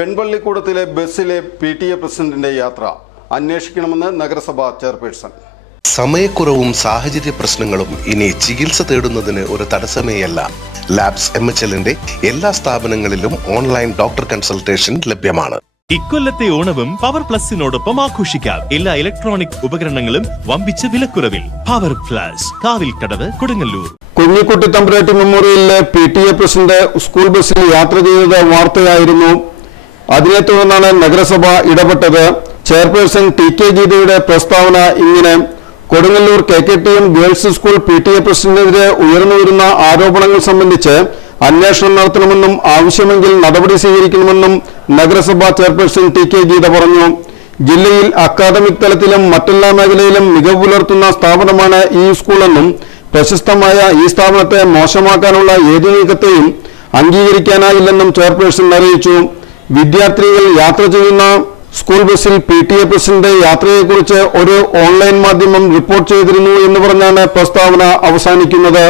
പെൺപള്ളിക്കൂടത്തിലെ ബസ്സിലെ P T A പ്രസിഡന്റിന്റെ യാത്ര അന്വേഷിക്കണമെന്ന് നഗരസഭാ ചെയർപേഴ്സൺ. സമയക്കുറവും സാഹചര്യ പ്രശ്നങ്ങളും ഇനി ചികിത്സ തേടുന്നതിന് ഒരു തടസ്സമേയല്ല. ലാബ്സ് എം എച്ച് എല്ലിന്റെ എല്ലാ സ്ഥാപനങ്ങളിലും ഓൺലൈൻ ഡോക്ടർ കൺസൾട്ടേഷൻ ലഭ്യമാണ്. ഇക്കൊല്ലത്തെ ഓണവും പവർ പ്ലസിനോടൊപ്പം ആഘോഷിക്കാം. എല്ലാ ഇലക്ട്രോണിക് ഉപകരണങ്ങളും വമ്പിച്ച വിലക്കുറവിൽ. പവർ പ്ലസ് കാവിൽ കടവ് Kodungallur. Kunhikutty Thampuratti മെമ്മോറിയലിലെ P T A president school ബസ്സിൽ യാത്ര ചെയ്തത് വാർത്തയായിരുന്നു. അതിനെ തുടർന്നാണ് നഗരസഭ ഇടപെട്ടത്. ചെയർപേഴ്സൺ ടി കെ ഗീതയുടെ പ്രസ്താവന ഇങ്ങനെ. Kodungallur K K T M girls school P T A പ്രസിഡന്റിനെതിരെ ഉയർന്നുവരുന്ന ആരോപണങ്ങൾ സംബന്ധിച്ച് അന്വേഷണം നടത്തണമെന്നും ആവശ്യമെങ്കിൽ നടപടി സ്വീകരിക്കണമെന്നും നഗരസഭാ ചെയർപേഴ്സൺ ടി കെ ഗീത പറഞ്ഞു. ജില്ലയിൽ അക്കാദമിക് തലത്തിലും മറ്റെല്ലാ മേഖലയിലും മികവ് പുലർത്തുന്ന സ്ഥാപനമാണ് ഈ സ്കൂളെന്നും പ്രശസ്തമായ ഈ സ്ഥാപനത്തെ മോശമാക്കാനുള്ള ഏതു നീക്കത്തെയും അംഗീകരിക്കാനായില്ലെന്നും ചെയർപേഴ്സൺ അറിയിച്ചു. വിദ്യാർത്ഥികൾ യാത്ര ചെയ്യുന്ന സ്കൂൾ ബസ്സിൽ പി ടി എ പ്രസിഡന്റ് യാത്രയെക്കുറിച്ച് ഒരു ഓൺലൈൻ മാധ്യമം റിപ്പോർട്ട് ചെയ്തിരുന്നു എന്ന് പറഞ്ഞാണ് പ്രസ്താവന അവസാനിക്കുന്നത്.